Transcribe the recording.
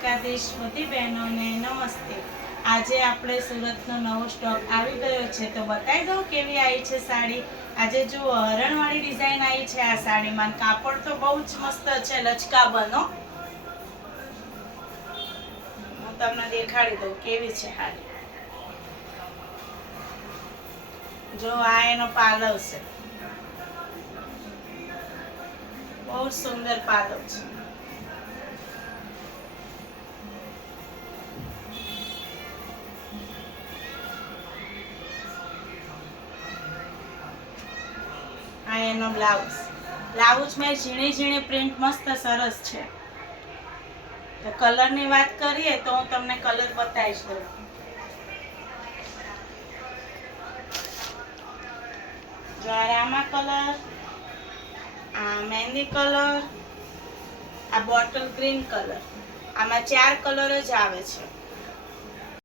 દ્વારકાધીશ બધી બહેનોને નમસ્તે। આજે આપણે સુરતનો નવો સ્ટોક આવી ગયો છે તો બતાવી દઉં કેવી આવી છે સાડી। આજે જુઓ હરણવાળી ડિઝાઇન આવી છે આ સાડીમાં। કાપડ તો બહુ જ મસ્ત છે, લચકાબનો। હું તમને દેખાડી દઉં કેવી છે સાડી। જો આ એનો પાલવ છે, બહુ સુંદર પાલવ છે। આ એનો બ્લાઉઝમાં ઝીણી ઝીણી પ્રિન્ટ મસ્ત સરસ છે। તો કલરની વાત કરીએ તો હું તમને કલર બતાવીશ દઉં। જો આ રામા કલર, આ મહેંદી કલર, આ બોટલ ગ્રીન કલર, આમાં 4 કલર જ આવે છે।